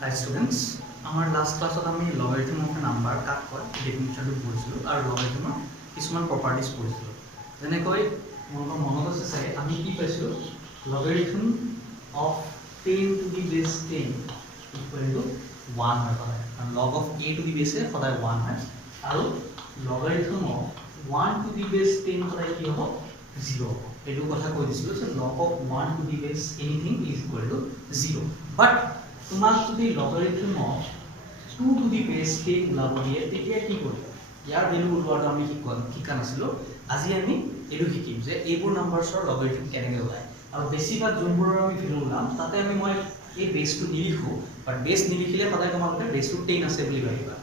Hi students, our last class আমি logarithm of a number কাক কয় definition টো পঢ়িছিলো আৰু logarithm কিছুমান properties পঢ়িছিলো যেনেকৈ মনত আছে চাগে আমি কি পাইছো logarithm of 10 to the base 10 equal to 1 হয় কাৰণ log of a to the base সদায় 1 হয় আৰু logarithm of 1 to the base 10 সদায় কি হ'ব 0 এটো কথা কৈ দিছিলো যে log of 1 to the base anything is equal to 0 but তোমাক যদি logarithm of 2 to the base 10 ওলাব দিয়ে তেতিয়া কি কৰিবা ইয়াৰ ভ্যালু ওলোৱাটো আমি শিকা নাছিলো আজি আমি এটো শিকিম যে এইবোৰ নাম্বাৰছৰ logarithm কেনেকৈ ওলায় আৰু বেছিভাগ যোনবোৰ আমি ভ্যালু ওলাম তাতে আমি মই এই বেসটো নিলিখো বাট বেস নিলিখিলে সদায় তোমালোকে বেসটো 10 আছে বুলি ভাবিবা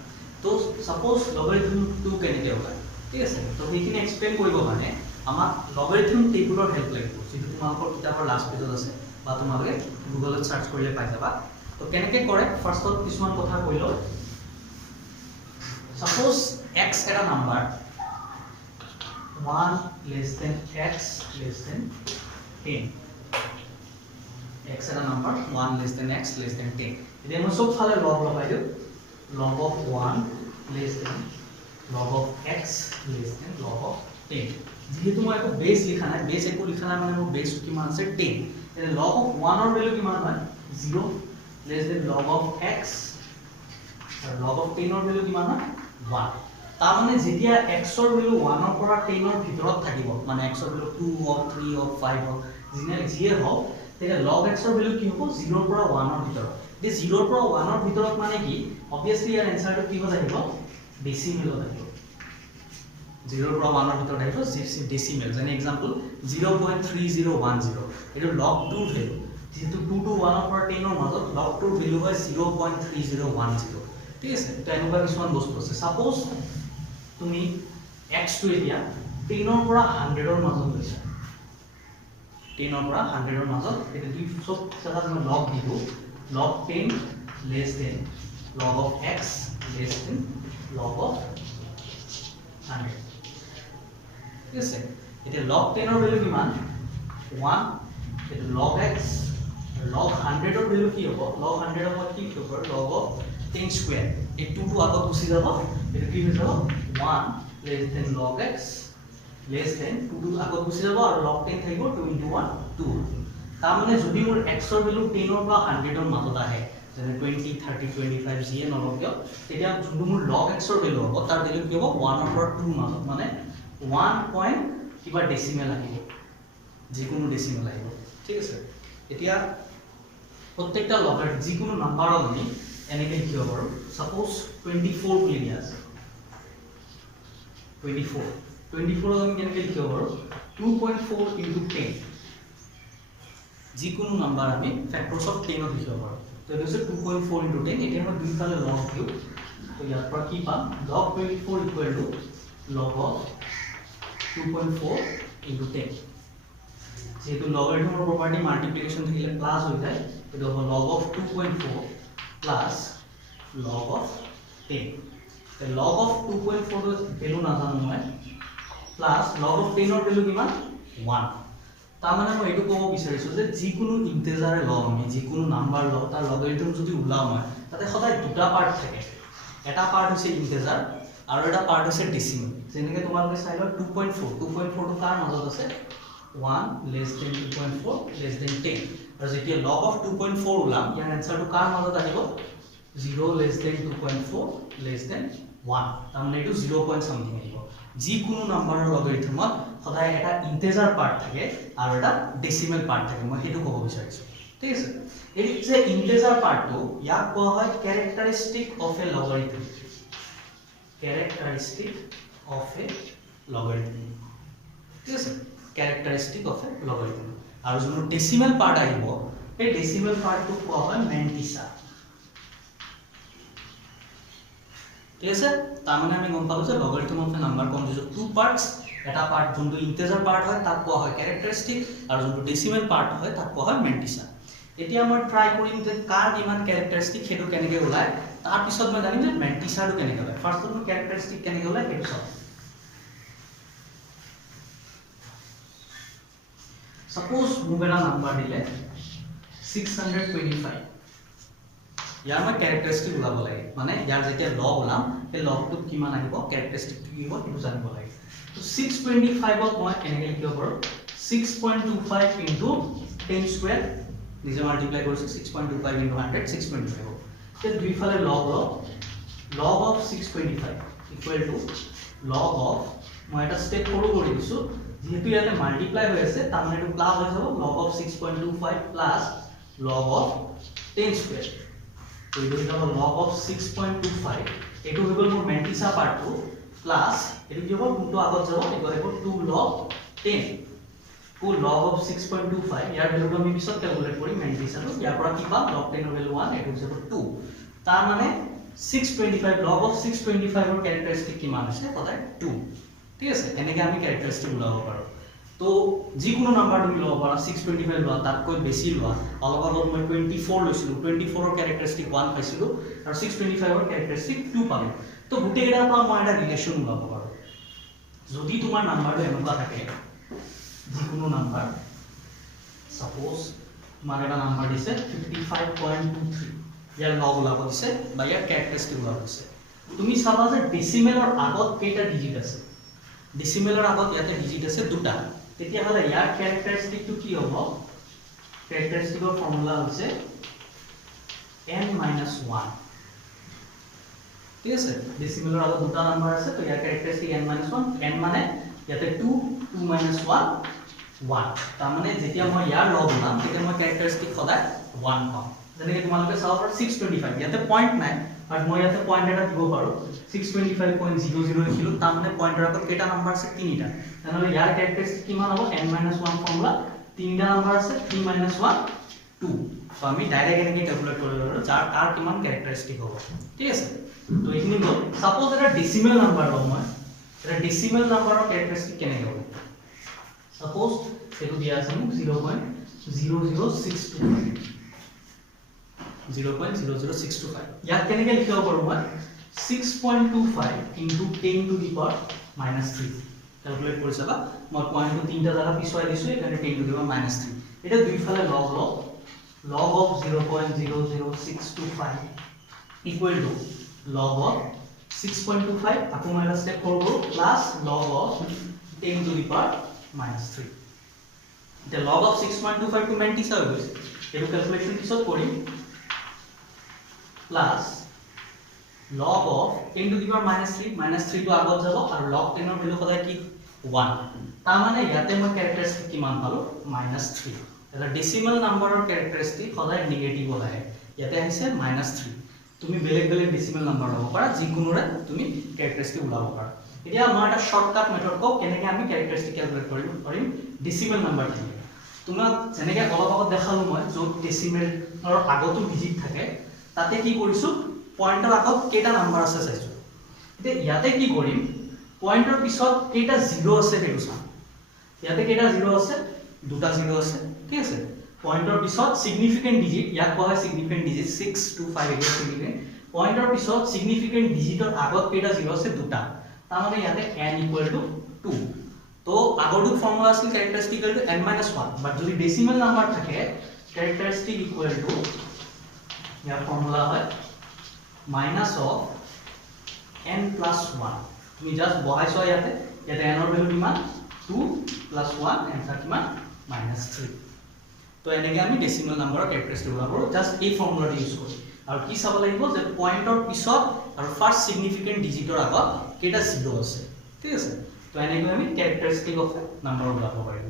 তো সাপোজ logarithm 2 কেনেকৈ ওলায় ঠিক আছে তো সেইখিনি এক্সপ্লেইন কৰিব কাৰণে আমাক logarithm টেবুলৰ হেল্প লাগিব যেটো তোমালোকৰ কিতাপৰ লাষ্ট পেজত আছে বা তোমালোকে গুগলত সাৰ্চ কৰিলে পাই যাবা তো কেনেকৈ কৰে ফাৰ্স্টত কিছুমান কথা কৈ লও সাপোজ x এটা number 1 less than x less than 10 x এটা number 1 less than x less than 10 এতিয়া মই সব ফালে লগ লগাই দিও log of 1 less than log of x less than log of 10 যেহেতু মই একো বেস লিখা নাই বেস একো লিখা নাই মানে মোৰ বেস কিমান আছে 10 এনে log of 1 ৰ ভ্যালু কিমান হয় 0 less than log of x আৰু log of 10 ৰ ভ্যালু কিমান হয় 1 তাৰ মানে যেতিয়া x ৰ ভ্যালু 1 ৰ পৰা 10 ৰ ভিতৰত থাকিব মানে x ৰ ভ্যালু 2 হওক 3 হওক 5 হওক যিয়ে হওক তেতিয়া log x ৰ ভ্যালু কি হ'ব 0 ৰ পৰা 1 ৰ ভিতৰত এই 0 ৰ পৰা 1 ৰ ভিতৰত মানে কি obviously ইয়াৰ আনসাৰটো কি হৈ আহিব ডেসিমেলত আহিব 0 ৰ পৰা 1 ৰ ভিতৰত আহিব ডেসিমেল যেনে एग्जांपल 0.3010 এটো log 2 ভ্যালু যেহেতু 2 to 1 ৰ পৰা 10 ৰ মাজত log 2 ৰ ভ্যালু হয় 0.3010 ঠিক আছে তো এনেকুৱা কিছুমান বস্তু আছে সাপোজ তুমি x টো এতিয়া 10 ৰ পৰা 100 ৰ মাজত লৈছা 10 ৰ পৰা 100 ৰ মাজত এটা দুই সব সাধাৰণ মই log দিও log 10 less than log of x less than log of 100 ঠিক আছে এটা log 10 ৰ ভ্যালু কিমান 1 এটা log x log 100 ৰ ভ্যালু কি হ'ব log 100 ৰ মই কি কৰিব log of 10 স্কয়ার এই 2 টো আগত গুছি যাব এটা কি হৈ যাব 1 less than log x less than 2 টো আগত গুছি যাব আৰু log 10 থাকিব 2 into 1 2 তাৰ মানে যদি মোৰ x ৰ ভ্যালু 10 ৰ পৰা 100 ৰ মাজত আহে যেনে 20 30 25 জিয়ে নলক কিয় তেতিয়া যোনটো মোৰ log x ৰ ভ্যালু হ'ব তাৰ ভ্যালু কি হ'ব 1 ৰ পৰা 2 মাজত মানে 1 পইণ্ট কিবা ডেসিমেল আহিব যিকোনো ডেসিমেল আহিব ঠিক আছে এতিয়া প্ৰত্যেকটা লগৰ যিকোনো নাম্বাৰৰ আমি এনেকৈ লিখিব পাৰো সাপোজ 24 বুলি দিয়া আছে 24 আমি কেনেকৈ লিখিব পাৰো 2.4 into 10 যিকোনো নাম্বাৰ আমি ফ্যাক্টৰস অফ 10 ত লিখিব পাৰো তো এটা হৈছে 2.4 into 10 এতিয়া মই দুইফালে লগ দিও তো ইয়াৰ পৰা কি পাম log 24 equal to log of 2.4 into 10 যেহেতু লগাৰিথমৰ প্ৰপাৰ্টি মাল্টিপ্লিকেশন থাকিলে প্লাস হৈ যায় এটো হ'ব log of 2.4 plus log of 10 the log of 2.4 ৰ ভ্যালু নাজানো মই plus log of 10 ৰ ভ্যালু কিমান 1 তাৰ মানে মই এটো ক'ব বিচাৰিছো যে যিকোনো ইন্টিজাৰে লগ আমি যিকোনো নাম্বাৰ লগ তাৰ লগাৰিথম যদি ওলাও মই তাতে সদায় দুটা পাৰ্ট থাকে এটা পাৰ্ট হৈছে ইন্টিজাৰ আৰু এটা পাৰ্ট হৈছে ডেসিমেল যেনেকৈ তোমালোকে চাই লও 2.4 টো কাৰ মাজত আছে 1 less than 2.4 less than 10 আৰু যেতিয়া log of 2.4 ওলাম ইয়াৰ আনসাৰটো কাৰ মাজত আহিব 0 less than 2.4 less than 1 তাৰমানে এটো 0 পইণ্ট সামথিং আহিব যিকোনো নাম্বাৰৰ লগাৰিথমত সদায় এটা ইন্টিজাৰ পাৰ্ট থাকে আৰু এটা ডেসিমেল পাৰ্ট থাকে মই হেতু ক'ব বিচাৰিছো ঠিক আছে এই যে ইন্টিজাৰ পাৰ্টটো ইয়াক কোৱা হয় characteristic of a logarithm characteristic of a logarithm ঠিক আছে characteristic of a logarithm আৰু যোনটো ডেসিমেল পাৰ্ট আহিব এই ডেসিমেল পাৰ্টটো কোৱা হয় মেন্টিসা ঠিক আছে তাৰ মানে আমি গম পালো যে logarithm of a number consist of two parts এটা পাৰ্ট যোনটো ইন্টিজাৰ পাৰ্ট হয় তাক কোৱা হয় characteristic আৰু যোনটো ডেসিমেল পাৰ্ট হয় তাক কোৱা হয় মেন্টিসা এতিয়া মই ট্ৰাই কৰিম যে কাৰ কিমান characteristic হেতু কেনেকৈ ওলায় তাৰ পিছত মই জানিম যে মেন্টিসাটো কেনেকৈ ওলায় ফাৰ্স্ট মই characteristic কেনেকৈ ওলায় হেতু চাও সাপোজ মোক এটা নাম্বাৰ দিলে 625 ইয়াৰ মই ক্যাৰেক্টাৰিষ্টিক ওলাব লাগে মানে ইয়াৰ যেতিয়া লগ ওলাম এই লগটো কিমান আহিব ক্যাৰেক্টাৰিষ্টিকটো কি হ'ব সেইটো জানিব লাগে তো 625 ক মই এনেকৈ লিখিব পাৰো 6.25 ইনটু 10 স্কয়াৰ নিজে মাল্টিপ্লাই কৰিছো 6.25 ইনটু 100 625 হ'ব তে দুইফালে log of 625 equal to log of মই এটা স্টেপ ফলো কৰি দিছো যেহেতু ইয়াতে মাল্টিপ্লাই হৈ আছে তাৰ মানে এটো প্লাস হৈ যাব log of 6.25 plus log of 10 square তো এইটো হ'ব log of 6.25 এটো হৈ গ'ল মোৰ মেন্টিসা পাৰ্টটো প্লাস এটো কি হ'ব কোনটো আগত যাব এটো হ'ব 2 log 10 को log of 6.25 ইয়াৰ ভ্যালুটো আমি পিছত ক্যালকুলেট কৰিম মেন্টিসাটো ইয়াৰ পৰা কি পাম log 10 ৰ ভ্যালু 1 এটো হ'ব 2 তাৰ মানে 625 log of 625 ৰ ক্যাৰেক্টাৰিষ্টিক কিমান আছে সদায় 2 ঠিক আছে এনেকৈ আমি ক্যাৰেক্টাৰিষ্টিক ওলাব পাৰো তো যিকোনো নাম্বাৰ তুমি ল'ব পাৰা 625 লোৱা তাতকৈ বেছি লোৱা অলপ আগত মই 24 লৈছিলো 24 ৰ ক্যাৰেক্টাৰিষ্টিক 1 পাইছিলো আৰু 625 ৰ ক্যাৰেক্টাৰিষ্টিক 2 পালো তো গুটেইকেইটাৰ পৰা মই এটা ৰিলেচন ওলাব পাৰো যদি তোমাৰ নাম্বাৰটো এনেকুৱা থাকে যিকোনো নাম্বাৰ সাপোজ তোমাৰ এটা নাম্বাৰ দিছে 55.23 ইয়াৰ লগ ওলাব দিছে বা ইয়াৰ ক্যাৰেক্টাৰিষ্টিক ওলাব দিছে তুমি চাবা যে ডেসিমেলৰ আগত কেইটা ডিজিট আছে ডেসিমেলৰ আগত ইয়াতে ডিজিট আছে দুটা তেতিয়া হলে ইয়াৰ ক্যাৰেক্টাৰিষ্টিকটো কি হ'ব ক্যাৰেক্টাৰিষ্টিকৰ ফৰ্মুলা হৈছে n-1 ঠিক আছে ডেসিমেলৰ আগত দুটা নাম্বাৰ আছে তো ইয়াৰ ক্যাৰেক্টাৰিষ্টিক n-1 n মানে ইয়াতে 2 2 1 1 তাৰ মানে যেতিয়া মই ইয়াৰ লগ ওলাম তেতিয়া মই ক্যাৰেক্টাৰিষ্টিক সদায় 1 পাম যেনেকৈ তোমালোকে চাব পাৰা 625 ইয়াতে পইণ্ট নাই বাট মই ইয়াতে পইণ্ট এটা দিব পাৰো 625.00 লিখিলো তাৰ মানে পইণ্টৰ আগত কেইটা নাম্বাৰ আছে তিনিটা তেনেহলে ইয়াৰ ক্যাৰেক্টাৰিষ্টিক কিমান হ'ব n-1 ফৰ্মুলা তিনিটা নাম্বাৰ আছে 3 - 1 2 সো আমি ডাইৰেক্ট এনেকৈ ক্যালকুলেট কৰিব পাৰো যাৰ কাৰ কিমান ক্যাৰেক্টাৰিষ্টিক হ'ব ঠিক আছে তো এইখিনি গ'ল সাপোজ এটা ডেসিমেল নাম্বাৰ লম মই এটা ডেসিমেল নাম্বাৰৰ ক্যাৰেক্টাৰিষ্টিক কেনেকৈ হ'ব সাপোজ এটো দিয়া আছে মোক 0.00625 ইয়াক কেনেকৈ লিখিব পাৰো মই 6.25 into 10 to the power -3 calculate কৰি চাবা মই পইণ্টটো তিনটা জায়গা পিছুৱাই দিছো এখানে 10 to the power -3 এটা দুইফালে log of 0.00625 equal to log of 6.25 আকৌ মই এটা স্টেপ ফলো কৰো plus log of 10 to the power -3 the log of 6.25 to মেন্টিসা হৈ গৈছে এটো ক্যালকুলেশন পিছত কৰিম plus log of 10 to the power -3 to আগত যাব আৰু log 10 ৰ ভ্যালু সদায় কি 1 তাৰ মানে ইয়াতে মই ক্যাৰেক্টাৰিষ্টিক কিমান পালো -3 এটা ডেসিমেল নাম্বাৰৰ ক্যাৰেক্টাৰিষ্টিক সদায় নেগেটিভ হয় ইয়াতে আহিছে -3 তুমি বেলেগ বেলেগ ডেসিমেল নাম্বাৰ ল'ব পাৰা যিকোনোৰে তুমি ক্যাৰেক্টাৰিষ্টিক ওলাব পাৰা এতিয়া মই এটা শৰ্টকাট মেথড কও কেনেকৈ আমি ক্যাৰেক্টাৰিষ্টিক ক্যালকুলেট কৰিম ডেসিমেল নাম্বাৰ কি তোমাক যেনেকৈ অলপ আগত দেখালো মই য'ত ডেসিমেলৰ আগতো ডিজিট থাকে তাতে কি কৰিছো পয়েন্টৰ আগত কেইটা নাম্বাৰ আছে চাইছো এতিয়া ইয়াতে কি কৰিম পয়েন্টৰ পিছত কেইটা জিৰো আছে সেইটো চাম ইয়াতে কেইটা জিৰো আছে দুটা জিৰো আছে ঠিক আছে পয়েন্টৰ পিছত সিগনিফিকেন্ট ডিজিট ইয়াক কোৱা হয় সিগনিফিকেন্ট ডিজিট 6 to 5 এটো সিগনিফিকেন্ট পয়েন্টৰ পিছত সিগনিফিকেন্ট ডিজিটৰ আগত কেইটা জিৰো আছে দুটা তাৰ মানে ইয়াতে n = 2 তো আগৰটো ফৰ্মুলা আছিল ক্যাৰেক্টাৰিষ্টিক = n-1 বাট যদি ডেসিমেল নাম্বাৰ থাকে ক্যাৰেক্টাৰিষ্টিক = ইয়াৰ ফৰ্মুলা হয় minus of n plus 1 তুমি জাস্ট বহাইছো ইয়াতে n ৰ ভ্যালু কিমান 2 plus 1 এনসাৰ কিমান -3 তো এনেকৈ আমি ডেসিমেল নাম্বাৰৰ ক্যাৰেক্টাৰিষ্টিক ওলাব জাস্ট এই ফৰ্মুলাটো ইউজ কৰি আৰু কি চাব লাগিব যে পয়েন্টৰ পিছত আৰু ফাৰ্স্ট সিগনিফিকেন্ট ডিজিটৰ আগত কেইটা জিৰো আছে ঠিক আছে তো এনেকৈ আমি ক্যাৰেক্টাৰিষ্টিক অফ নাম্বাৰ ওলাব পাৰিম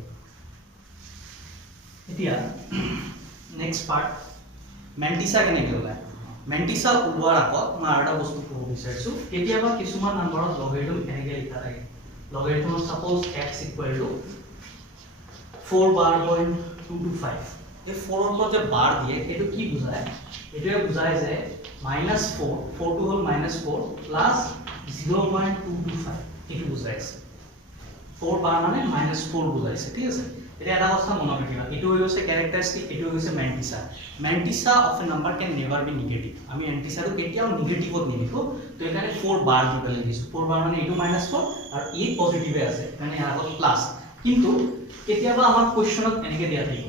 এতিয়া নেক্সট পাৰ্ট মেন্টিসা কেনেকৈ ওলায় মেন্টিসা ওলোৱাৰ আগত মই আৰু এটা বস্তু ক'ব বিচাৰিছো কেতিয়াবা কিছুমান নাম্বাৰত লগাৰিথম এনেকৈ লিখা থাকে লগাৰিথম সাপোজ x = 4/225 এই 4 ৰ পৰা যে বাৰ দিয়ে এটো কি বুজায় এটোৱে বুজায় যে -4 4 টো হল -4 প্লাস 0.225 এটো বুজাইছে 4 বাৰ মানে -4 বুজাইছে ঠিক আছে এটা এটা কথা মনত ৰাখিবা এটো হৈ গৈছে ক্যাৰেক্টাৰিষ্টিক এটো হৈ গৈছে mantissa of a number can never be negative আমি মেন্টিসাটো কেতিয়াও নেগেটিভত নিলিখো তো এখানে 4 বাৰ দি পেলাই দিছো 4 বাৰ মানে এটো -4 আৰু ই পজিটিভে আছে মানে আগত প্লাস কিন্তু কেতিয়াবা আমাৰ কোৱেশ্চনত এনেকৈ দিয়া থাকিব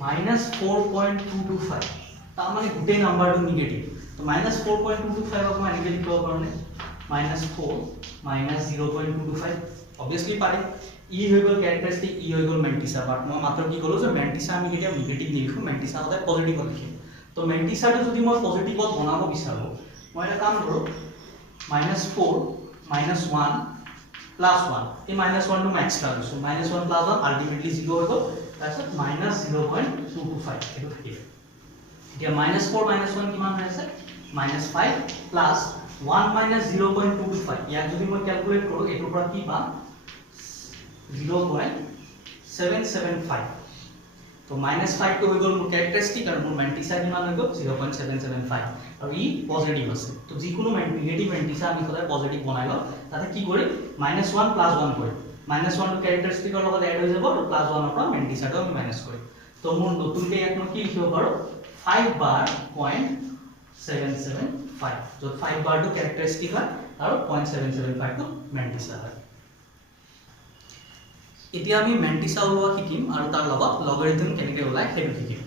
-4.225 তাৰ মানে গোটেই নাম্বাৰটো নিগেটিভ তো -4.225 ক মই এনেকৈ লিখিব পাৰোঁ নে -4 -0.225 অবভিয়াসলি পাৰে ই হৈ গ'ল ক্যাৰেক্টাৰিষ্টিক ই হৈ গ'ল মেন্টিছা বাট মই মাত্ৰ কি ক'লো যে মেন্টিছা আমি কেতিয়া নিগেটিভ নিলিখো মেন্টিছা সদায় পজিটিভ লিখিম তো মেন্টিছাটো যদি মই পজিটিভত বনাব বিচাৰো মই এটা কাম কৰো -4 -1 +1 এই -1 টো মই এক্সট্ৰা লৈছো -1 + 1 আলটিমেটলি 0 হৈ গ'ল তাৰপিছত -0.225 এটো থাকিলে এতিয়া -4 -1 কিমান হৈ আছে -5 প্লাস 1 -0.225 ইয়াক যদি মই ক্যালকুলেট কৰো এটোৰ পৰা কি পাম 0.775 তো -5 টো হৈ গ'ল মোৰ ক্যাৰেক্টাৰিষ্টিক আৰু মোৰ মেন্টিছা কিমান হৈ গ'ল 0.775 আৰু ই পজিটিভ আছে তো যিকোনো নেগেটিভ মেন্টিছা আমি সদায় পজিটিভ বনাই লওঁ তাতে কি কৰিম -1 + 1 কৰিম -1 টো ক্যাৰেক্টাৰিষ্টিকৰ লগত এড হৈ যাব আৰু +1 ৰ পৰা মেন্টিছাটো আমি মাইনাস কৰিম তো মোৰ নতুনকৈ ইয়াক মই কি লিখিব পাৰো 5 bar 0.775 য'ত 5 bar টো ক্যাৰেক্টাৰিষ্টিক হয় আৰু 0.775 টো মেন্টিছা হয় এতিয়া আমি মেন্টিছা ওলোৱা শিকিম আৰু তাৰ লগত লগাৰিথম কেনেকৈ ওলাই সেইটো শিকিম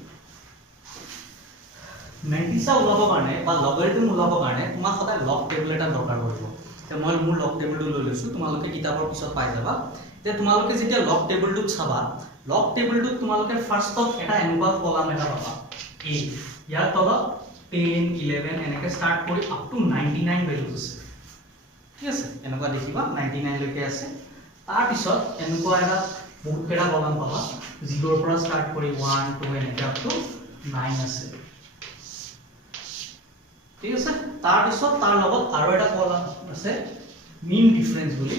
মেন্টিছা ওলাবৰ কাৰণে বা লগাৰিথম ওলাবৰ কাৰণে তোমাক সদায় লগ টেবুল এটা দৰকাৰ পৰিব তে মই মোৰ লগ টেবুলটো লৈ লৈছো তোমালোকে কিতাপৰ পিছত পাই যাবা তে তোমালোকে যেতিয়া লগ টেবুলটো চাবা লগ টেবুলটো তোমালোকে ফাৰ্ষ্টত এটা এনেকুৱা কলাম এটা পাবা a ইয়াৰ তলত 10 11 এনেকৈ ষ্টাৰ্ট কৰি আপ টু 99 ভ্যালুজ আছে ঠিক আছে এনেকুৱা দেখিবা 99 লৈকে আছে তাৰ পিছত এনেকুৱা এটা বহুত কেইটা কলাম পাবা 0 ৰ পৰা ষ্টাৰ্ট কৰি 1 2 এনেকৈ আপ টু 9 আছে ঠিক আছে তাৰ পিছত তাৰ লগত আৰু এটা কলাম আছে মিন ডিফাৰেন্স বুলি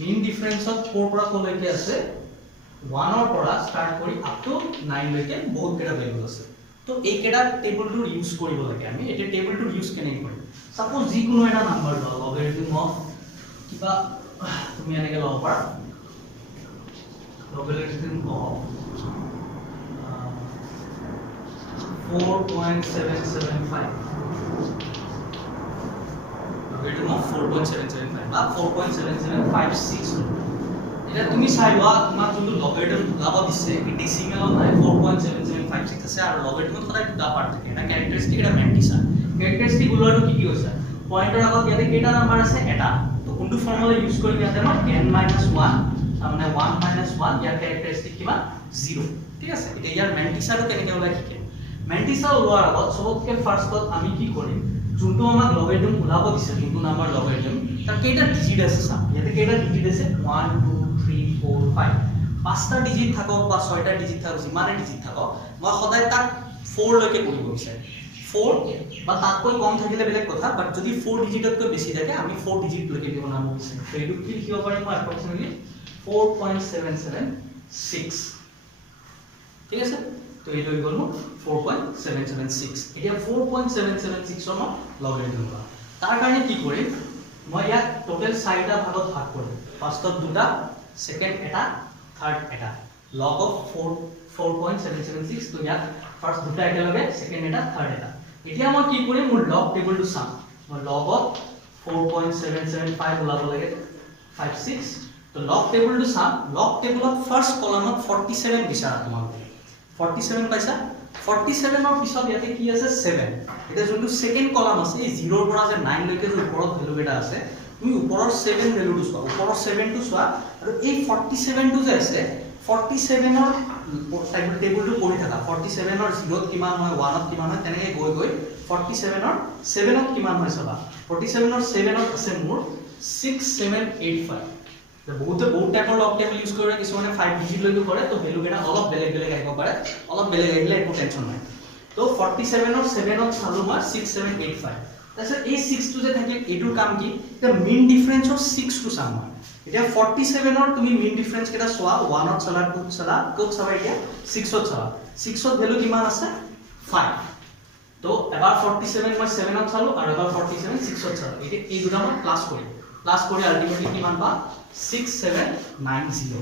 মিন ডিফাৰেন্সত 4 পৰা কলৈকে আছে 1 ৰ পৰা ষ্টাৰ্ট কৰি আপ টু 9 লৈকে বহুত কেইটা ভ্যালু আছে তো এই কেইটা টেবুলটো ইউজ কৰিব লাগে আমি এটা টেবুলটো ইউজ কেনে কৰিম সাপোজ যিকোনো এটা নাম্বাৰ লও লগাৰিথম অফ কিবা তুমি এনেকৈ লব পাৰা logarithm of 4.775 logarithm of 4.775 বা 4.7756 এটা তুমি চাইবা তোমাক যোনটো লগাৰিথম ওলাব দিছে এই ডেসিমেলত নাই 4.7756 আছে আৰু লগাৰিথমত সদায় দুটা পাৰ্ট থাকে এটা ক্যাৰেক্টাৰিষ্টিক এটা মেন্টিছা ক্যাৰেক্টাৰিষ্টিক ওলোৱাটো কি কি হৈছে পইণ্টৰ আগত ইয়াতে কেইটা নাম্বাৰ আছে এটা তো কোনটো ফৰ্মুলা ইউজ কৰি ইয়াতে মই n - 1 মানে 1 - 1 ইয়াৰ ক্যাৰেক্টাৰিষ্টিক কিমান 0 ঠিক আছে এতিয়া ইয়াৰ মেন্টিছাটো কেনেকৈ ওলাই শিকিম মেন্টিছা ওলোৱাৰ আগত সবতকৈ ফাৰ্ষ্টত আমি কি কৰিম যোনটো আমাক লগাৰিথম ওলাব দিছে যোনটো নাম্বাৰ লগাৰিথম তাৰ কেইটা ডিজিট আছে চাম ইয়াতে কেইটা ডিজিট আছে 1 2 3 4 5 পাঁচটা ডিজিট থাকক বা ছয়টা ডিজিট থাকক যিমানে ডিজিট থাকক মই সদায় তাক 4 লৈকে কৰিব বিচাৰিম 4 বা তাতকৈ কম থাকিলে বেলেগ কথা বাট যদি 4 ডিজিটতকৈ বেছি থাকে আমি 4 ডিজিট লৈকে বনাব বিচাৰিম তো এইটো কি লিখিব পাৰিম মই এপ্ৰক্সিমেটলি 4.776 ঠিক আছে তো এইটো হৈ গ'ল 4.776 এতিয়া 4.776 ৰ লগাৰিথম কৰা তাৰ কাৰণে কি কৰিম মই ইয়াক টোটাল 4টা ভাগত ভাগ কৰিম ফাৰ্ষ্টত দুটা সেকেন্ড এটা থাৰ্ড এটা log of 4.776 তো ইয়াক ফাৰ্ষ্ট দুটা একেলগে সেকেন্ড এটা থাৰ্ড এটা এতিয়া মই কি কৰিম মোৰ লগ টেবুলটো চাম মই log of 4.775 ওলাব লাগে 56 তো লগ টেবুলটো চাম লগ টেবুলত ফাৰ্ষ্ট কলামত 47 বিচাৰা তোমালোকে 47 পাইছা 47 ৰ পিছত ইয়াতে কি আছে 7 এটা যোনটো সেকেন্ড কলাম আছে এই 0 ৰ পৰা যে 9 লৈকে যে ওপৰত ভ্যালু এটা আছে তুমি ওপৰৰ 7 ভ্যালুটো চোৱা ওপৰৰ 7 টো চোৱা আৰু এই 47 টো যে আছে 47 ৰ টেবুলটো পঢ়ি থাকা 47 ৰ 0 ত কিমান হয় 1 ত কিমান হয় তেনেকৈ গৈ গৈ 47 ৰ 7 ত কিমান হয় চাবা 47 ৰ 7 ত আছে মোৰ 6785 বহুত টাইপৰ লগ টেবুল ইউজ কৰে কিছুমানে 5 ডিজিট লৈকে কৰে তো ভ্যালু কেটা অলপ বেলেগ বেলেগ আহিব পাৰে অলপ বেলেগ আহিলে একো টেনচন নাই তো 47 ৰ 7 ত চালো মই 6785 তাৰপিছত এই 6 টো যে থাকে এটোৰ কাম কি এটা মিন ডিফাৰেন্স অফ 6 টো চাম এতিয়া 47 ৰ তুমি মিন ডিফাৰেন্স কেটা চোৱা 1 ত চালা 2 ত চালা ক'ত চাবা এতিয়া 6 ত চাবা 6 ত ভ্যালু কিমান আছে 5 তো এবাৰ 47 মই 7 ত চালো আৰু এবাৰ 47 6 ত চালো এতিয়া এই দুটা মই প্লাস কৰি আলটিমেটলি কিমান পা 6790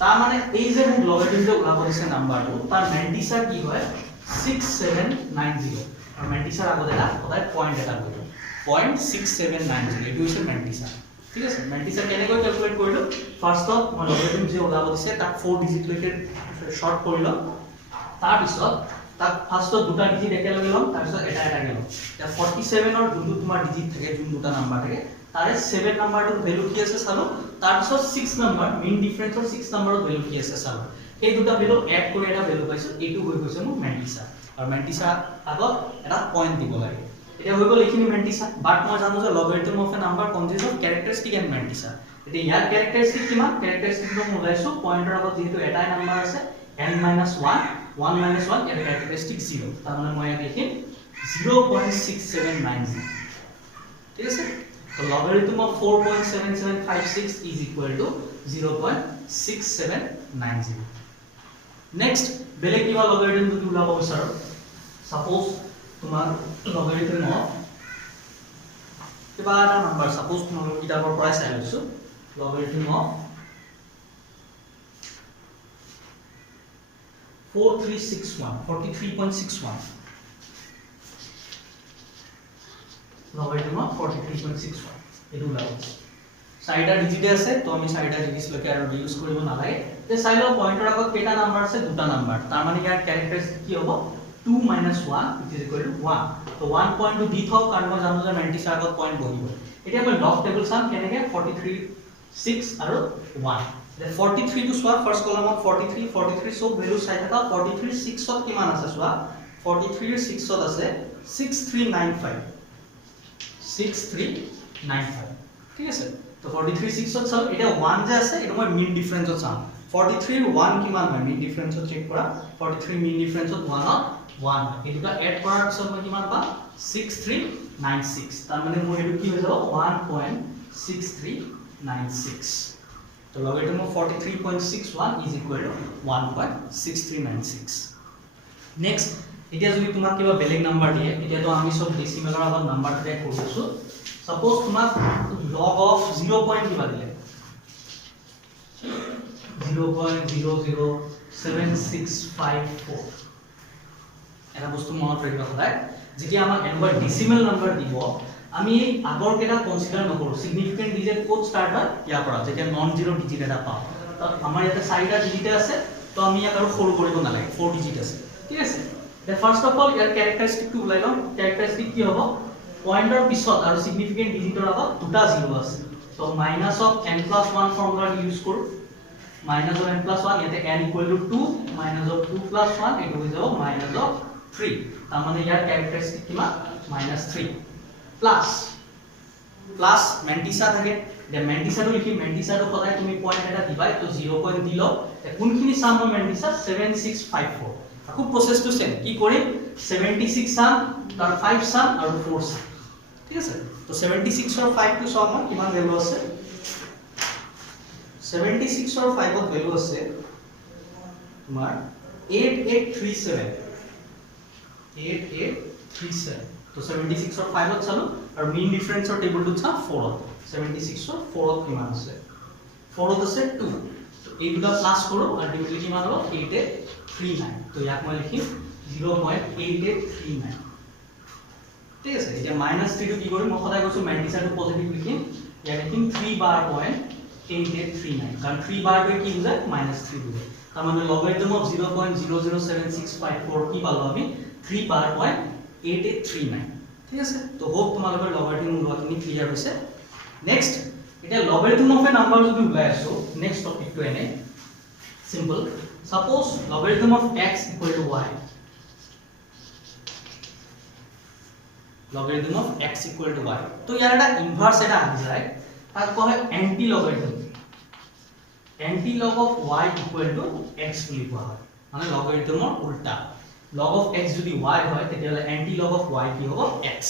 তাৰ মানে এই যে মোক লগাৰিথম যে ওলাব দিছে নাম্বাৰটো তাৰ মেন্টিছা কি হয় 6790 আৰু মেন্টিছাৰ আগত এটা সদায় পইণ্ট এটা কৰিব 0.6790 এইটো হৈছে মেন্টিছা ঠিক আছে মেন্টিছা কেনেকৈ ক্যালকুলেট কৰিলো ফাৰ্ষ্টত মই লগাৰিথম যে ওলাব দিছে তাক 4 ডিজিট লৈকে শৰ্ট কৰিলো তাৰ পিছত তাক ফাৰ্স্টত দুটা ডিজিট একেলগে লম তাৰপিছত এটা এটা গেল তে 47 ৰ যোনটো তোমাৰ ডিজিট থাকে যোন দুটা নাম্বাৰ থাকে তাৰে 7 নাম্বাৰটোৰ ভ্যালু কি আছে চালো তাৰপিছত 6 নাম্বাৰ মেইন ডিফাৰেন্সৰ 6 নাম্বাৰৰ ভ্যালু কি আছে চালো এই দুটা ভ্যালু এড কৰি এটা ভ্যালু পাইছো এইটো হৈ গৈছে মোৰ মেন্টিসা আৰু মেন্টিসা আগত এটা পইণ্ট দিব লাগে এটা হৈ গ'ল এইখিনি মেন্টিসা বাট মই জানো যে logarithm of a number consist of characteristic and mantissa এতিয়া ইয়াৰ ক্যাৰেক্টাৰিষ্টিক কিমান ক্যাৰেক্টাৰিষ্টিকটো মই ওলাইছো পইণ্টৰ আগত যেহেতু এটাই নাম্বাৰ আছে n - 1 1 - 1 এটা ক্যারেক্টারিস্টিক 0 তার মানে মই লিখিম 0.6790 ঠিক আছে তো logarithm of 4.7756 is equal to 0.6790 next বেলেগ কিবা লগারিথম যদি উলাব বিচাৰো সাপোজ তোমাৰ লগাৰিথম অফ কিবা এটা নাম্বাৰ সাপোজ তোমাৰ কিতাপৰ পৰা চাই লৈছো লগারিথম অফ 43.61 logarithm of 43.61 এটো লাভ সাইডা ডিজিট আছে তো আমি সাইডা ডিজিট লকে আৰু ইউজ কৰিব নালাগে তে সাইলো পইণ্টৰ আগত কেটা নাম্বাৰ আছে দুটা নাম্বাৰ তাৰ মানে ইয়াৰ ক্যাৰেক্টাৰিষ্টিক কি হ'ব 2 - 1 1 তো 1 পইণ্টটো দি থাও কাৰণ মই জানো যে মেন্টিসা আগত পইণ্ট বহিব এতিয়া মই লগ টেবুল চাম কেনেকে 43 6 আৰু 1 The 43 to swap first column of 43 so value sai thaka 43 6 ot kiman ase swap 43 6 ot ase 6395 ঠিক আছে তো 43 6 ot sal eta 1 je ase eta moi mean difference ot sam 43 1 kiman hoy mean difference ot check kora 43 mean difference ot 1 ot 1 এই দুটা add কৰাৰ পিছত মই কিমান পাম 6396 তাৰ মানে মোৰ এটো কি হৈ যাব 1.6396 So logarithm of 43.61 is equal to 1.6396. Next, এতিয়া যদি তোমাক কিবা বেলেগ নাম্বাৰ দিয়ে এতিয়া তো আমি সব ডেসিমেলৰ আগত নাম্বাৰ ট্ৰেক কৰিছো সাপোজ তোমাক log of 0. কিবা দিলে 0.007654 এটা বস্তু মনত ৰাখিবা সদায় যেতিয়া আমাক এনেকুৱা ডেসিমেল নাম্বাৰ দিব আমি আগৰ কেটা কনসিডাৰ নকৰো সিগনিফিকেন্ট ডিজিট কোড স্টাৰ্ট হয় ইয়াৰ পৰা যেতিয়া নন জিৰো ডিজিট এটা পাও তো আমাৰ ইয়াতে চাৰিটা ডিজিট আছে তো আমি ইয়াক আৰু সৰু কৰিব নালাগে 4 ডিজিট আছে ঠিক আছে তে ফাৰ্স্ট অফ অল ইয়াৰ ক্যাৰেক্টাৰিষ্টিক টু ওলাই লম ক্যাৰেক্টাৰিষ্টিক কি হ'ব পইণ্টৰ পিছত আৰু সিগনিফিকেন্ট ডিজিটৰ আগত দুটা জিৰো আছে তো minus of n+1 formula use কৰো মাইনাস অফ n+1 ইয়াতে n = 2 মাইনাস অফ 2+1 এটো হৈ যাব মাইনাস অফ 3 তাৰ মানে ইয়াৰ ক্যাৰেক্টাৰিষ্টিক কিমান -3 প্লাস মেন্টিসা থাকে দে মেন্টিসাটো লিখি মেন্টিসাটো সদায় তুমি পয়েন্ট এটা দিবাই তো 0 পয়েন্ট দিলো কোনখিনি সাম মেন্টিসা 7654 আকৌ প্ৰসেসটো সেম কি কৰিম 76 সাম তাৰ 5 সাম আৰু 4 সাম ঠিক আছে তো 76 ৰ 5 টো সাম কিমান ভ্যালু আছে 76 ৰ 5 ত ভ্যালু আছে তোমাৰ 8837 तो 76 और 5 ত চালো আৰু mean difference or table টো চা 4 ত 76 और 4 ত কিমান আছে 4 ত আছে 2 তো এই দুটা প্লাস কৰো আলটিমেটলি কিমান হ'ব 8839 তো ইয়াক মই লিখিম 0.8839 ঠিক আছে এতিয়া -3 টো কি কৰিম মই সদায় কৈছো মেন্টিসা টো পজিটিভ লিখিম ইয়াক লিখিম 3 bar point 8839 কাৰণ 3 bar টো কি বুজায় -3 বুজায় তাৰ মানে লগাৰিথম অফ 0.007654 কি পালো আমি 3 bar point 8839 ঠিক আছে তো হোপ তোমালোকৰ লগাৰিথম উলোৱাখিনি ক্লিয়াৰ হৈছে নেক্সট এটা লগাৰিথম অফ এ নাম্বাৰ যদি উলাই আছো নেক্সট টপিকটো এনে simple suppose logarithm of x = y logarithm of x = y তো ইয়াৰ এটা ইনভাৰ্স এটা আহি যায় তাক কয় anti লগাৰিথম log of y = x বুলি কোৱা হয় মানে লগাৰিথমৰ উল্টা log of x যদি y হয় তেতিয়ালে anti log of y কি হ'ব x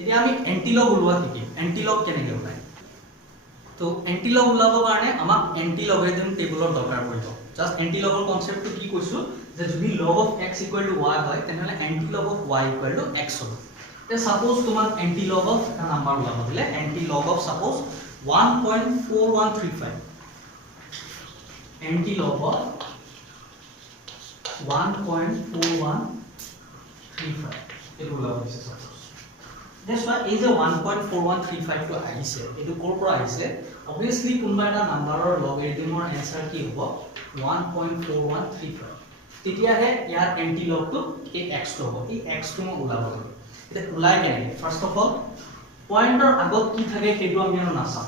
এতিয়া আমি anti log উলোৱা কি anti log কেনেকৈ ওলাই তো anti log উলাবৰ কাৰণে আমাক anti logarithm টেবুলৰ দৰকাৰ পৰিব জাস্ট anti log ৰ কনসেপ্টটো কি কৈছো যে যদি log of x = y হয় তেতিয়ালে anti log of y = x হ'ব তে সাপোজ তোমাক anti log of এটা নাম্বাৰ উলাব দিলে anti log of suppose 1.4135 anti log of 1.4135 এটো ওলাব দিছে suppose That's why is a 1.4135 to আহিছে এটো কৰ পৰা আহিছে obviously কোনবা এটা নাম্বাৰৰ লগাৰিথমৰ आंसर কি হ'ব 1.4135 তেতিয়াহে ইয়াৰ এন্টিলগটো এই x টো হ'ব এই x টো মই ওলাব লাগিব এটা ওলাই কেনে ফাৰ্স্ট অফ অল পয়েন্টৰ আগত কি থাকে সেইটো আমি আৰু নাচাম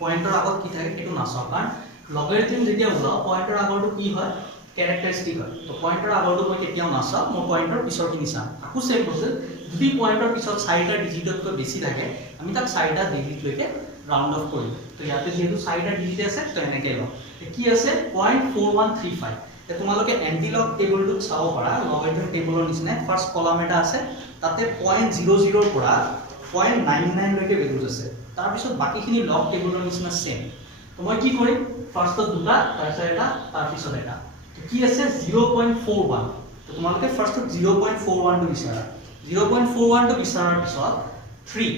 পয়েন্টৰ আগত কি থাকে সেইটো নাচাম কাৰণ লগাৰিথম যেতিয়া ওলাও পয়েন্টৰ আগৰটো কি হয় ক্যাৰেক্টাৰিস্টিক হয় তো পয়েন্টৰ আগৰটো মই কেতিয়াও নাচাম মই পয়েন্টৰ পিছৰখিনি চাম আকু সেম প্ৰসেস যদি পয়েন্টৰ পিছত 4টা ডিজিটতকৈ বেছি থাকে আমি তাক 4টা ডিজিট লৈকে ৰাউন্ড অফ কৰিম তো ইয়াতে যেহেতু 4টা ডিজিট আছে তো এনেকৈ লওঁ কি আছে 0.4135 তে তোমালোকে এন্টিলগ টেবুলটো চাও পাৰা লগাৰিথম টেবুলৰ নিচিনা ফাৰ্স্ট কলাম এটা আছে তাতে 0.00 ৰ পৰা 0.99 লৈকে ভ্যালুজ আছে তাৰ পিছত বাকিখিনি লগ টেবুলৰ নিচিনা সেম তো মই কি কৰিম ফাৰ্স্টত দুটা তাৰপিছত এটা তাৰ পিছত এটা কি আছে 0.41 তো তোমালোকে ফাৰ্স্টত 0.41 টো বিচাৰা 0.41 টো বিচাৰাৰ পিছত 3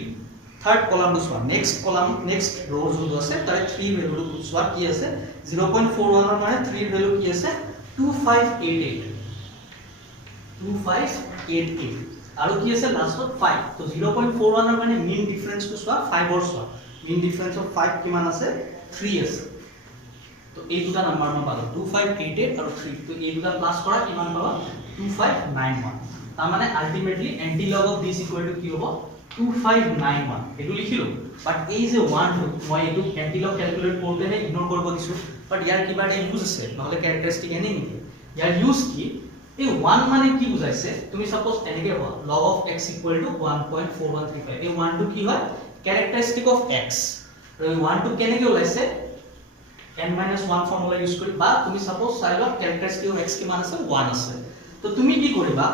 থাৰ্ড কলামটো চোৱা নেক্সট কলাম নেক্সট ৰো যোনটো আছে তাৰে 3 ভ্যালুটো চোৱা কি আছে 0.41 ৰ মানে 3 ভ্যালু কি আছে 2588 আৰু কি আছে লাষ্টত 5 তো 0.41 ৰ মানে মিন ডিফাৰেন্সটো চোৱা 5 ৰ চোৱা মিন ডিফাৰেন্স অফ 5 কিমান আছে 3 আছে তো এই দুটা নাম্বাৰ মই পালো 2588 আৰু 3 তো এই দুটা প্লাস কৰা কিমান পাবা 2591 তাৰ মানে ultimately antilog of this equal to কি হ'ব 2591 এটো লিখিলো বাট এই যে 1 টো মই এটো এন্টিলগ ক্যালকুলেট কৰোতেহে ইগনোৰ কৰিব দিছো বাট ইয়াৰ কিবা এটা ইউজ আছে নহলে ক্যাৰেক্টাৰিস্টিক এনে নেকি ইয়াৰ ইউজ কি এই 1 মানে কি বুজাইছে তুমি সাপোজ এনেকে হোৱা log of x equal to 1.4135 এই 1 টো কি হয় ক্যাৰেক্টাৰিস্টিক অফ x আৰু এই 1 টো কেনেকে ওলাইছে n-1 ফৰ্মুলা ইউজ কৰি বা তুমি সাপোজ চাই লওক ক্যাৰেক্টাৰিস্টিক অফ x কিমান আছে 1 আছে তো তুমি কি কৰিবা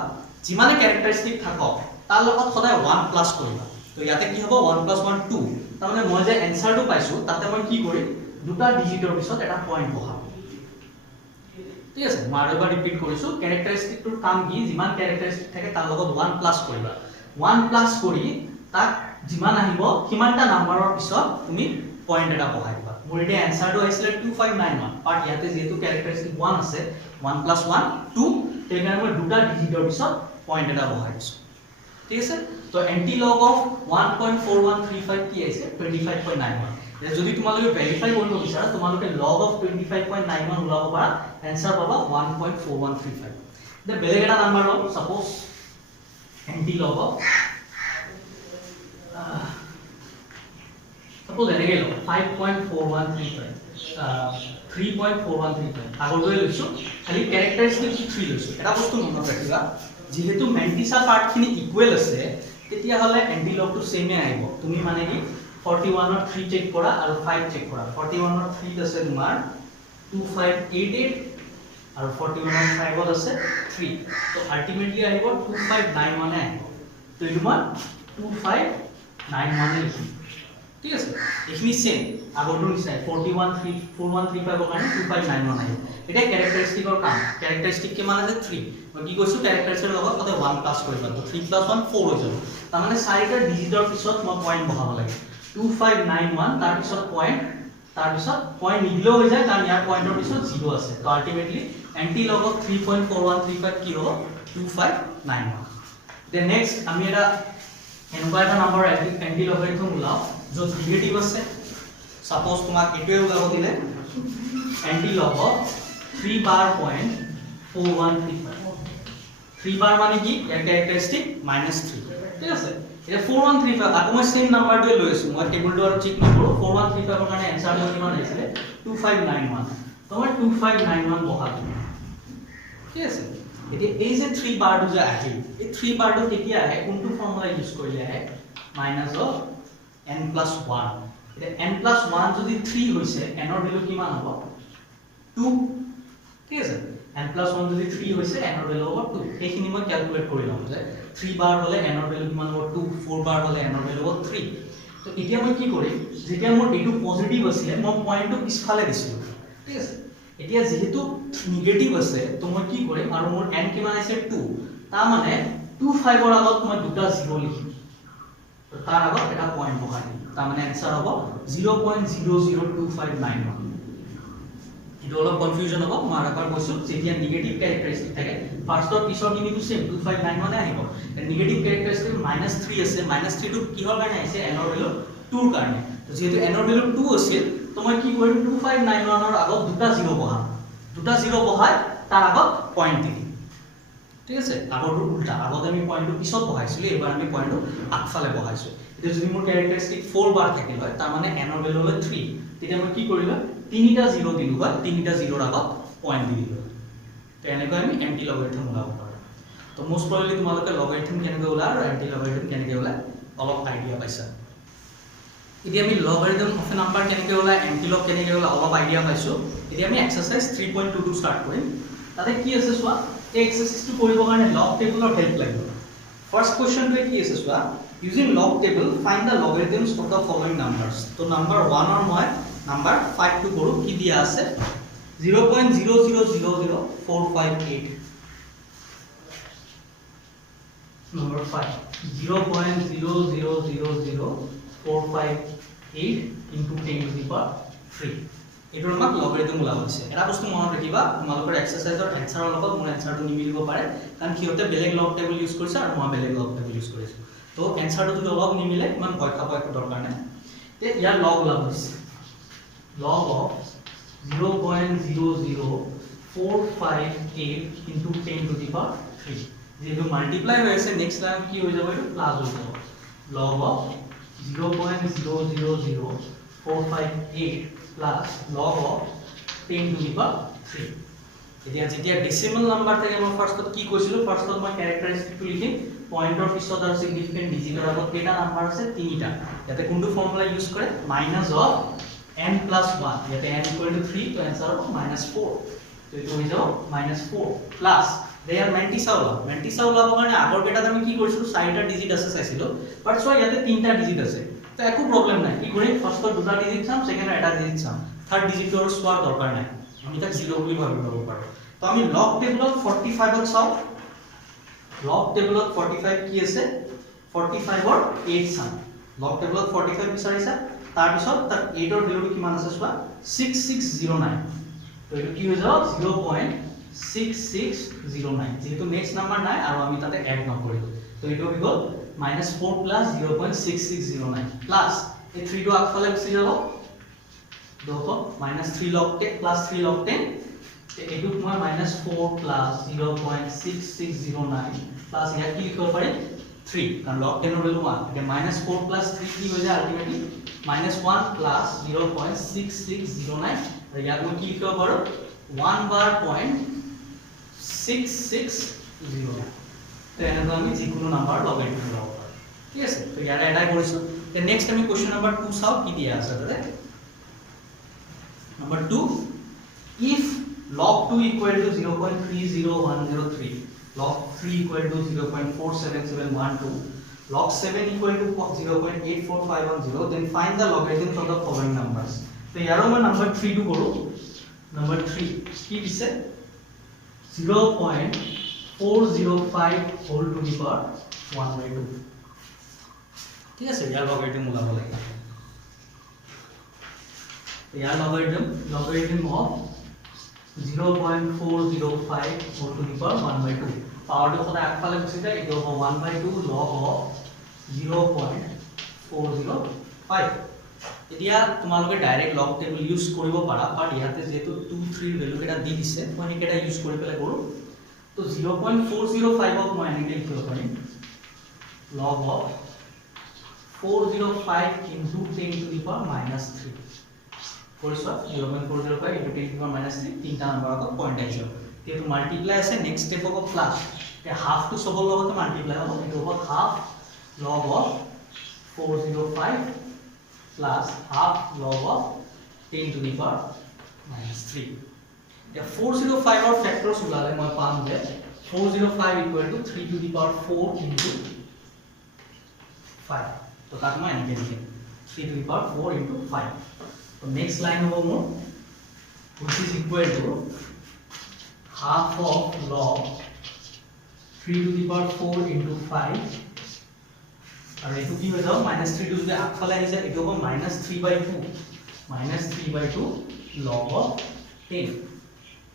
যিমানে ক্যাৰেক্টাৰিস্টিক থাকক তাৰ লগত সদায় 1 প্লাস কৰিবা তো ইয়াতে কি হ'ব 1 + 1 2 তাৰ মানে মই যে এনসাৰটো পাইছো তাতে মই কি কৰিম দুটা ডিজিটৰ পিছত এটা পয়েন্ট বহাম ঠিক আছে মই আৰু এবাৰ ৰিপিট কৰিছো ক্যাৰেক্টাৰিস্টিকটোৰ কাম কি যিমান ক্যাৰেক্টাৰিস্টিক থাকে তাৰ লগত 1 প্লাস কৰিবা 1 প্লাস কৰি তাক যিমান আহিব কিমানটা নাম্বাৰৰ পিছত তুমি পয়েন্ট এটা বহাই দিবা মোৰ এটা এনসাৰটো আহিছিল 2591 বাট ইয়াতে যেহেতু ক্যাৰেক্টাৰিস্টিক 1 আছে 1 + 1 2 তেনে মই দুটা ডিজিটৰ পিছত পয়েন্ট এটা বহাই দিছো ঠিক আছে তো এন্টিলগ অফ 1.4135 কি আছে 25.91 যদি তোমালোকে ভেৰিফাই কৰিব বিচাৰা তোমালোকে log of 25.91 ওলাব পাৰা आंसर পাবা 1.4135 দে বেলেগ এটা নাম্বাৰ লও সাপোজ এন্টিলগ অফ সাপোজ এনেকে লও 5.4135 3.4135 আগৰটোৱে লৈছো খালি ক্যাৰেক্টাৰিস্টিক 3 লৈছো এটা বস্তু মনত ৰাখিবা যেহেতু মেন্টিসা পাৰ্টখিনি ইকুৱেল আছে তেতিয়া হলে এন্টিলগটো সেমে আহিব তুমি মানে কি 41 ৰ 3 চেক কৰা আৰু 5 চেক কৰা 41 ৰ 3 আছে তোমাৰ 2588 আৰু 41 ৰ 5 আছে 3 তো আলটিমেটলি আহিব 2591 আহিব তো এই তোমাৰ 2591 লিখি ঠিক আছে এইখিনি সেম আগৰটো নিচাই 4135 ৰ কাৰণে 2591 আহিব এটা ক্যাৰেক্টাৰিস্টিকৰ কাম ক্যাৰেক্টাৰিস্টিক কিমান আছে 3 মই কি কৈছো ক্যাৰেক্টাৰিস্টিকৰ লগত কতে 1 প্লাস কৰিবা তো 3 + 1 4 হৈ যাব তাৰ মানে 4টা ডিজিটৰ পিছত মই পয়েন্ট বহাব লাগে 2591 তাৰ পিছত পয়েন্ট নিদিলেও হৈ যায় কাৰণ ইয়াৰ পয়েন্টৰ পিছত 0 আছে তো আলটিমেটলি এন্টিলগ অফ 3.4135 কি হ'ব 2591 দেন নেক্সট আমি এটা এনেকুৱা এটা নাম্বাৰ এন্টিলগাৰিথম ওলাও য'ত নিগেটিভ আছে সাপোজ তোমাক এটোৱে ওলাব দিলে এন্টিলগ অফ 3 bar 0.4135 3 bar মানে কি ইয়াৰ ক্যাৰেক্টাৰিস্টিক -3 ঠিক আছে এটা 4135 আকৌ মই সেম নাম্বাৰটোৱে লৈ আছো মই টেবুলটো আৰু চেক নকৰো 4135 ৰ কাৰণে आंसरটো কিমান আহিছিলে 2591 তো মই 2591 বহালো ঠিক আছে এতিয়া এই যে 3 বাৰটো যে আহিল এই 3 বাৰটো কেতিয়া আহে কোনটো ফৰ্মুলা ইউজ কৰিলে আহে মাইনাস অফ n + 1 এতিয়া n + 1 যদি 3 হৈছে n ৰ ভ্যালু কিমান হ'ব 2 ঠিক আছে n + 1 যদি 3 হৈছে n ৰ ভ্যালু হ'ব 2 এইখিনি মই ক্যালকুলেট কৰি লম যে 3 বাৰ হলে n ৰ ভ্যালু কিমান হ'ব 2 4 বাৰ হলে n ৰ ভ্যালু হ'ব 3 তো এতিয়া মই কি কৰিম যেতিয়া মোৰ এটো পজিটিভ আছিল মই পয়েন্টটো পিছফালে দিছিলো ঠিক আছে এতিয়া যেহেতু নিগেটিভ আছে তো মই কি কৰিম আৰু মোৰ n কিমান আছে 2 তা মানে 25 ৰ আগত মই দুটা 0 লিখিম তো তাৰ আগত এটা পয়েন্ট বহাই দিম তা মানে आंसर হ'ব 0.002591 এটা অলপ কনফিউজন হ'ব মই আৰবাৰ কৈছো যেতিয়া নিগেটিভ ক্যাৰেক্টাৰিস্টিক থাকে ফাৰ্ষ্টৰ পিছৰ কিনিটো সেম 2591 আহিব নিগেটিভ ক্যাৰেক্টাৰিস্টিক -3 আছে -3 টো কিহৰ কাৰণে আহিছে n ৰ ভ্যালু 2 ৰ কাৰণে তো যেহেতু n ৰ ভ্যালু 2 আছিল তো মই কি কৰিম 2591 ৰ আগত দুটা 0 বহাম দুটা 0 বহাই তাৰ আগত পইণ্ট দি দিম ঠিক আছে আগৰটো উল্টা আগত আমি পইণ্টটো পিছত বহাইছিলো এবাৰ আমি পইণ্টটো আগফালে বহাইছো এতিয়া যদি মোৰ ক্যাৰেক্টাৰিষ্টিক 4 বাৰ থাকিল হয় তাৰ মানে n ৰ ভ্যালু হ'ল 3 তেতিয়া মই কি কৰিলো তিনিটা 0 দিলো হয় তিনিটা 0 ৰ আগত পইণ্ট দি দিলো তো এনেকৈ আমি এন্টি লগাৰিথম ওলাব পাৰো তো মোষ্ট প্ৰবাবলি তোমালোকে লগাৰিথম কেনেকৈ ওলাই আৰু এন্টি লগাৰিথম কেনেকৈ ওলাই অলপ আইডিয়া পাইছা এতিয়া আমি লগাৰিথম অফ এ নাম্বাৰ কেনেকৈ ওলাই এন্টি লগ কেনেকৈ ওলাই অলপ আইডিয়া পাইছো এতিয়া আমি এক্সাৰসাইজ 3.22 ষ্টাৰ্ট কৰিম তাতে কি আছে চোৱা এই এক্সাৰসাইজটো কৰিবৰ কাৰণে লগ টেবুলৰ হেল্প লাগিব ফাৰ্স্ট কোৱেশ্চনটো কি আছে চোৱা using log table find the logarithms of the following numbers তো নাম্বাৰ 1 ৰ মই নাম্বাৰ 5 টো কৰো কি দিয়া আছে 0.0000458 number 5 0.0000458 into 10 to the power 3 এটোৰ আমাক লগাৰিথম ওলাব দিছে এটা বস্তু মনত ৰাখিবা তোমালোকৰ এক্সাৰসাইজৰ এনসাৰৰ লগত মোৰ এনসাৰটো নিমিলিব পাৰে কাৰণ কিহতে বেলেগ লগ টেবল ইউজ কৰিছে আৰু মই বেলেগ লগ টেবল ইউজ কৰিছো তো এনসাৰটো যদি অলপ নিমিলে ইমান ভয় খাব একো দৰকাৰ নাই তে ইয়াৰ লগ ওলাব দিছে log of 0.00458 into 10 to the power 3 যেটো মাল্টিপ্লাই হৈ আছে নেক্সট লাইন কি হৈ যাব এটো প্লাস হৈ যাব log of 0.0000458 plus log of 10 to the power 3 এতিয়া যেতিয়া ডেসিমেল নাম্বার থাকে মই ফার্স্টত কি কৈছিলো ফার্স্টত মই ক্যারেক্টারিস্টিকটো লিখিম পয়েন্টৰ পিছত আৰু সিগনিফিকেন্ট ডিজিটৰ আগত কেটা নাম্বাৰ আছে তিনিটা ইয়াতে কোনটো ফৰ্মুলা ইউজ কৰে মাইনাস অফ n plus 1 ইয়াতে n equal to 3 তো आंसर হ'ব -4 তো এটো হৈ যাব -4 প্লাস দেয়ার মেন্টিসা ওলাব কাৰণে আগৰ কেটাত আমি কি কৰিছিলো চাৰিটা ডিজিট আছে চাইছিলো বাট সো ইয়াতে তিনটা ডিজিট আছে তো একো প্ৰবলেম নাই কি কৰিম ফাৰ্স্টত দুটা ডিজিট চাম সেকেন্ডৰ এটা ডিজিট চাম থাৰ্ড ডিজিটৰ সোৱাৰ দৰকাৰ নাই আমি তাক 0 বুলি ভাবি ল'ব পাৰো তো আমি লগ টেবুলত 45 ত চাও লগ টেবুলত 45 কি আছে 45 ৰ 8 চাম লগ টেবুলত 45 বিচাৰিছা তাৰ পিছত তাক 8 ৰ ভ্যালুটো কিমান আছে চোৱা 6609 তো এটো কি হৈ যাব 0.6609 যেহেতু নেক্সট নাম্বার নাই আৰু আমি তাতে এড নকৰিলো তো এটো হৈ গল -4 plus 0.6609 plus এই 3 টো আগফালে গুচি যাব দেখো -3 log 10 plus 3 log 10 তে এটো মই -4 plus 0.6609 plus ইয়াত কি লিখিব পাৰি 3 কাৰণ log 10 ৰ ভ্যালু 1 এটা -4 plus 3 কি হৈ যায় আলটিমেটলি -1 plus 0.6609 আৰু ইয়াত মই কি লিখিব পাৰো 1 bar point 6609 তো এনেকৈ আমি যিকোনো নাম্বাৰ লগাৰিথম ল'ব পাৰো ঠিক আছে তো ইয়াৰে এটাই কৰিছো তে নেক্সট আমি কোৱেশ্চন নাম্বাৰ 2 চাও কি দিয়া আছে তাতে number 2 if log 2 equal to 0.30103 log 3 equal to 0.47712 log 7 equal to 0.84510 then find the logarithms of the following numbers তো ইয়াৰো মই number 3 টো কৰো number 3 কি দিছে 0.405 whole to the power 1/2 ঠিক আছে ইয়াৰ লগাৰিথম ওলাব লাগে ইয়াৰ logarithm of 0.405 whole to the power 1/2 পাৱাৰটো সদায় আগফালে গুচি যায় এটো হ'ব 1/2 log of 0.405 এতিয়া তোমালোকে ডাইৰেক্ট লগ টেবল ইউজ কৰিব পাৰা বাট ইয়াতে যেটো 2 3 ভ্যালু কেটা দি দিছে মই হেকেটা ইউজ কৰি পেলাই কৰো তো 0.405 ক মই এনেকৈ লিখিব পাৰিম log of 405 into 10 to the power -3 কৰিছো 0.405 into 10 to the power -3 তিনটা নম্বৰ আগত পইণ্ট আহিছে এটো মাল্টিপ্লাই আছে নেক্সট স্টেপ হ'ব প্লাস তে হাফ টু সবৰ লগতে মাল্টিপ্লাই হ'ব এটো হ'ব half log of 405 plus half log of 10 to the power -3 the 405 or factors ulale moi paam je 405 equal to 3 to the power 4 into 5 to tak moi enike likhe 3 to the power 4 into 5 so next line hobo mo which is equal to half of log 3 to the power 4 into 5 আৰু এটো কি হৈ যাব -3 টো যদি আগফালে আহি যায় এটো হ'ব -3/2 log of 10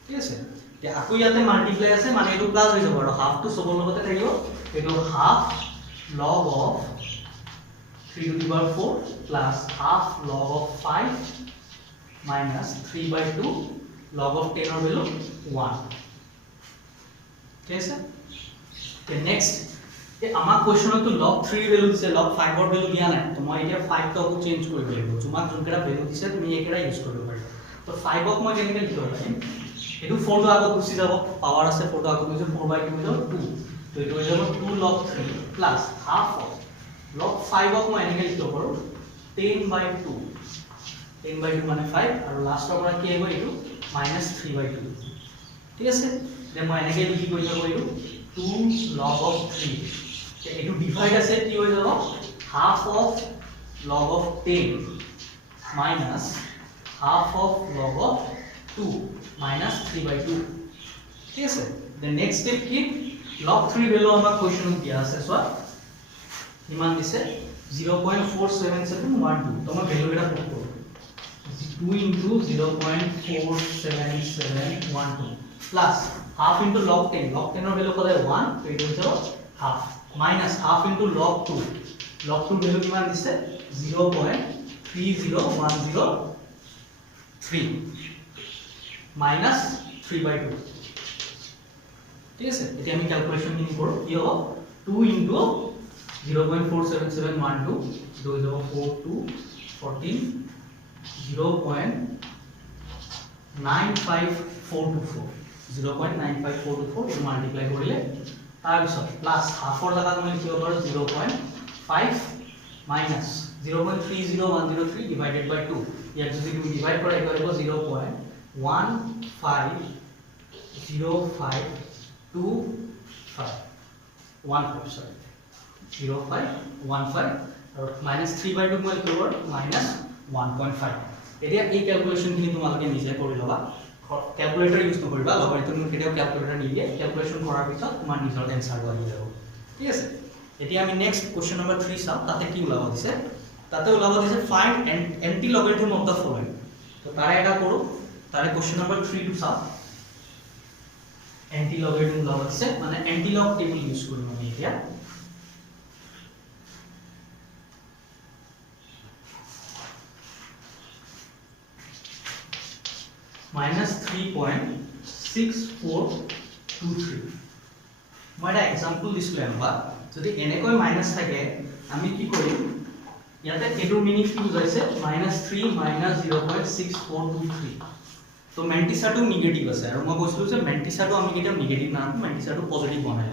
ঠিক আছে তে আকো ইয়াতে মাল্টিপ্লাই আছে মানে এটো প্লাস হৈ যাব আৰু হাফ টু সবৰ লগতে থাকিব এটো half log of 3 to the power 4 plus half log of 5 minus 3/2 log of 10 or value 1 ঠিক আছে নেক্সট আমাক কোৱেশ্চনটো log 3 ভ্যালু দিছে log 5 ৰ ভ্যালু দিয়া নাই তো মই এতিয়া 5 টো আকৌ চেঞ্জ কৰিব লাগিব তোমাক যোনকেইটা ভ্যালু দিছে তুমি এইকেইটা ইউজ কৰিব পাৰিবা তো 5 ক মই কেনেকৈ লিখিব পাৰিম এটো 4 টো আগত গুচি যাব পাৱাৰ আছে 4 টো আগত গুচি 4/2 হৈ যাব 2 তো এটো হৈ যাব 2 log 3 plus half of log 5 ক মই এনেকৈ লিখিব পাৰো 10/2 10/2 মানে 5 আৰু লাষ্টৰ পৰা কি আহিব এটো -3/2 ঠিক আছে তে মই এনেকৈ লিখি কৰি যাব এইটো 2 log of 3 এটো ডিভাইড আছে কি হৈ যাব half of log of 10 minus half of log of 2 minus 3/2 ঠিক আছে the next step কি log 3 ভ্যালু আমাক কোৱেশ্চন দিয়া আছে সো ইমান দিছে 0.47712 তো মই ভ্যালু এটা পুট কৰো 2 into 0.47712 plus half into log 10 log 10 ৰ ভ্যালু কলে 1 তো এটো হৈ half minus half into log 2 value কিমান দিছে 0.30103 minus 3/2 ঠিক আছে এতিয়া আমি ক্যালকুলেশন কিনি কৰো কি হ'ব 2 into 0.47712 তো হৈ যাব 4214 0.95424 0.95424 এটো মাল্টিপ্লাই কৰিলে তাৰ পিছত প্লাস হাফৰ জাগাত মই লিখিব পাৰো 0.5 minus 0.30103 divided by 2 ইয়াত যদি তুমি ডিভাইড কৰা এটা হ'ব 0.150525 sorry 0515 আৰু -3/2 মই লিখিব পাৰো -1.5 এতিয়া এই ক্যালকুলেশন খিনি তোমালোকে নিজে কৰি লবা ক্যালকুলেটৰ ইউজ নকৰিবা লগাৰিথম কেতিয়াও ক্যালকুলেটৰ নিদিয়ে ক্যালকুলেশন কৰাৰ পিছত তোমাৰ নিজৰ এনসাৰটো আহি যাব ঠিক আছে এতিয়া আমি নেক্সট কোৱেশ্চন নম্বৰ 3 চাও তাতে কি ওলাব দিছে তাতে ওলাব দিছে find antilogarithm of the following তো তাৰে এটা কৰো তাৰে কোৱেশ্চন নম্বৰ 3 টো চাও এন্টি লগাৰিথম ওলাব দিছে মানে এন্টি লগ টেবল ইউজ কৰিম আমি এতিয়া -3.6423 মই এটা एग्जांपल দিছিল এনেবা যদি এনেকৈ মাইনাস থাকে আমি কি কৰিম ইয়াতে এটো মিনিং কি বুজাইছে -3 -0.6423 তো মেন্টিসাটো নেগেটিভ আছে আৰু মই কৈছিলো যে মেন্টিসাটো আমি কেতিয়া নেগেটিভ না মেন্টিসাটো পজিটিভ বনাই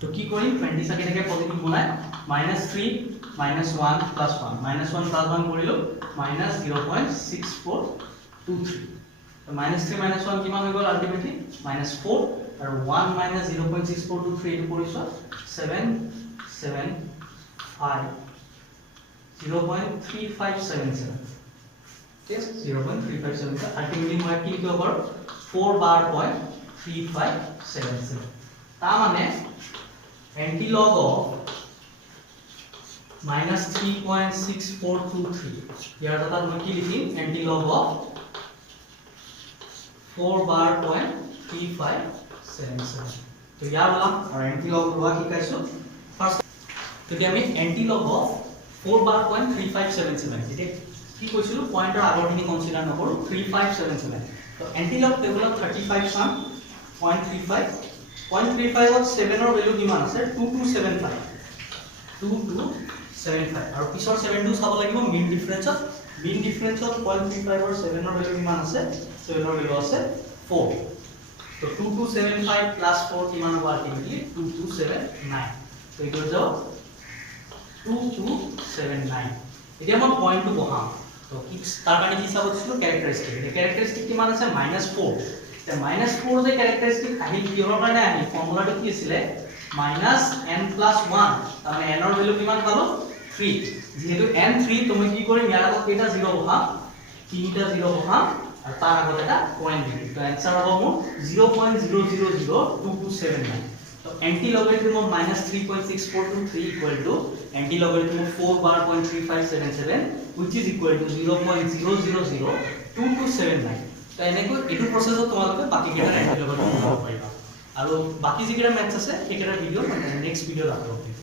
তো কি কৰিম মেন্টিসা কেনেকৈ পজিটিভ বনায় -3 -1 + 1 -1 + 1 কৰিলো -0.6423 तो -3 -1 কিমান হৈ গল আলটিমেটলি -4 আৰু 1 -0.6423 এটো কৰিছো 775 0.3577 ঠিক আছে 0.3577 আলটিমেটলি মই কি লিখিব পাৰো 4 bar.3577 তা মানে এন্টিলগ অফ -3.6423 ইয়াৰ কথা মই কি লিখিম এন্টিলগ অফ 4 bar.3577 तो यार वाला और एंटीलॉग हुआ की कैसे फर्स्ट तो कि আমি एंटीलॉग ऑफ 4 bar.3577 ঠিক কি কৈছিলো পয়েন্টৰ আগৰখিনি কনসিডাৰ নকৰো 3577 তো এন্টিলগ টেবুলত 35 সাম 0.35 0.35 ত 7 ৰ ভ্যালু কিমান আছে 2275 আৰু পিছৰ 7 টো চাব লাগিব মিন ডিফাৰেন্সত 0.35 और 7 ৰ ভ্যালু কিমান আছে 7 ৰ ভ্যালু আছে 4 তো 2275 প্লাস 4 কিমান হ'ব আলটিমেটলি 2279 তো ইটো হৈ যাব 2279 এতিয়া মই পয়েন্টটো বহাম তো কি তাৰ কাৰণে কি চাব দিছিলো ক্যাৰেক্টাৰিস্টিক এই ক্যাৰেক্টাৰিস্টিক কিমান আছে -4 তে -4 যে ক্যাৰেক্টাৰিস্টিক আহি কিহৰ কাৰণে আহি ফৰ্মুলাটো কি আছিল -n + 1 তাৰমানে n ৰ ভ্যালু কিমান পালো 3 যেহেতু n 3 তুমি কি কৰিম ইয়াৰ আগত কেইটা 0 বহাম 3টা 0 বহাম আৰু তাৰ আগত এটা পয়েন্ট দিম তো आंसर হ'ব মোৰ 0.000279 তো anti logarithm of -3.6423 equal to anti logarithm of 4 bar.3577 which is equal to 0.000279 তো এনেকৈ এটো প্ৰসেসত তোমালোকে বাকি কেইটা এন্টি লগাৰিথম বনাব পাৰিবা আৰু বাকি যিকেইটা মেথছ আছে সেইকেইটা ভিডিও নেক্সট ভিডিওত আপলোড কৰিম